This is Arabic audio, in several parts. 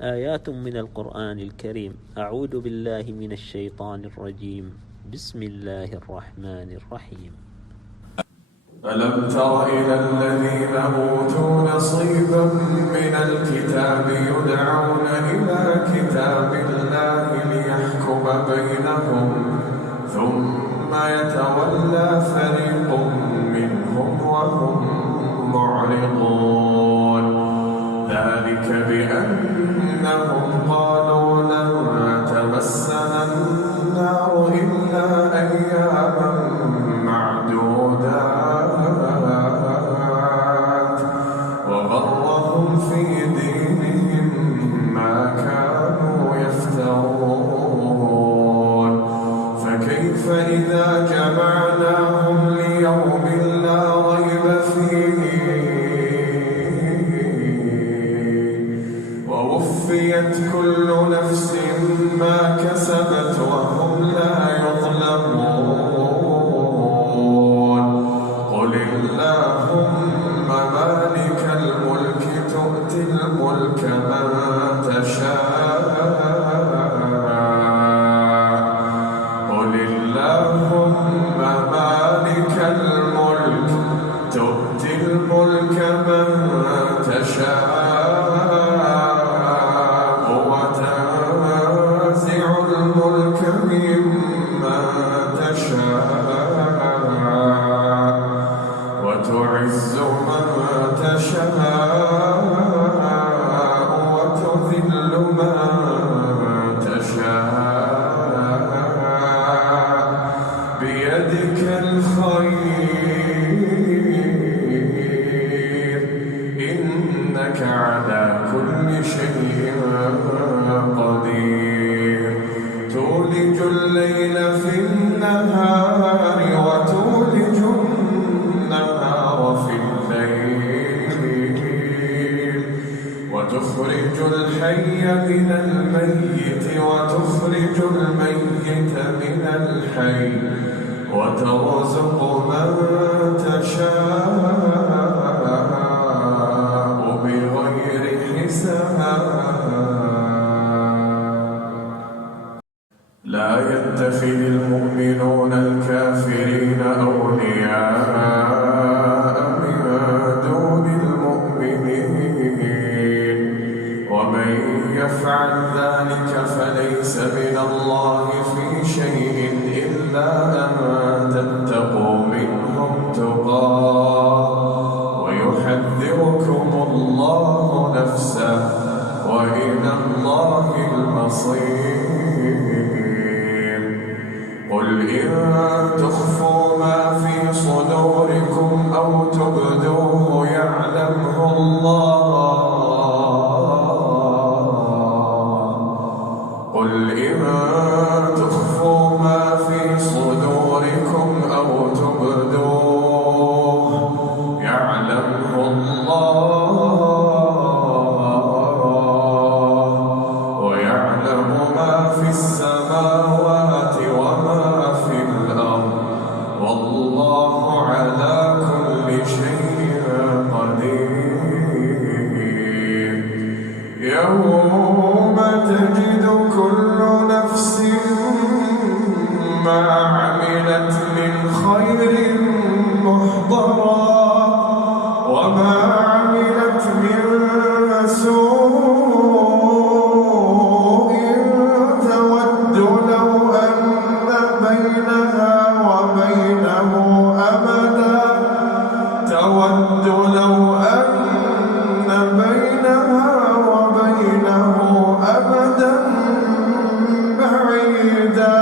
آيات من القرآن الكريم. أعوذ بالله من الشيطان الرجيم. بسم الله الرحمن الرحيم. ألم تر إلى الذين أوتوا نصيبا من الكتاب يدعون إلى كتاب الله ليحكم بينهم ثم يتولى فريق منهم وهم معرضون ذلك بأنهم قالوا لن تمسنا النار إلا أياما معدودات وغرهم في دينهم ما كانوا يفترون فكيف إذا جمعناهم ليوم لا ريب فيه ووفيت كل نفس ما كسبت وهم لا يظلمون قل اللهم مالك الملك تؤتي الملك من تشاء قل اللهم مالك الملك تؤتي الملك من تشاء وتنزع الملك ممن تشاء وتعز من تشاء وتذل من تشاء بيدك الخير إنك على كل شيء قدير تولج الليل في النهار وتولج النهار في الليل وتخرج الحي من الميت وتخرج الميت من الحي وترزق من تشاء بغير حساب لا يتخذ المؤمنون الكافرين أولياء من دون المؤمنين ومن يفعل ذلك فليس من الله في شيء إلا أن تتقوا منهم تقاه ويحذركم الله نفسه وإلى الله المصير قل إن تخفوا ما في صدوركم أو تبدوه يعلمه الله قل إن تخفوا ما في صدوركم أو تبدوه يعلمه الله ويعلم ما في السماوات وما في الأرض والله على كل شيء قدير يوم تجد كل نفس ما عملت من خير محضرا وما عملت من سوء تود لو أن بينها وبينه أمدا تود لو أن بينها وبينه أمدا بعيدا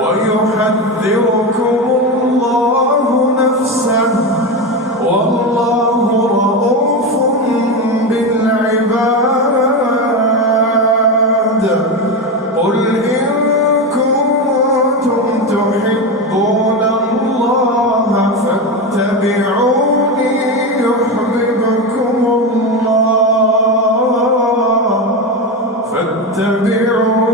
ويحذركم الله نفسه والله رؤوف بالعباد قل إن كنتم تحبون الله فاتبعوني يحببكم الله فاتبعوني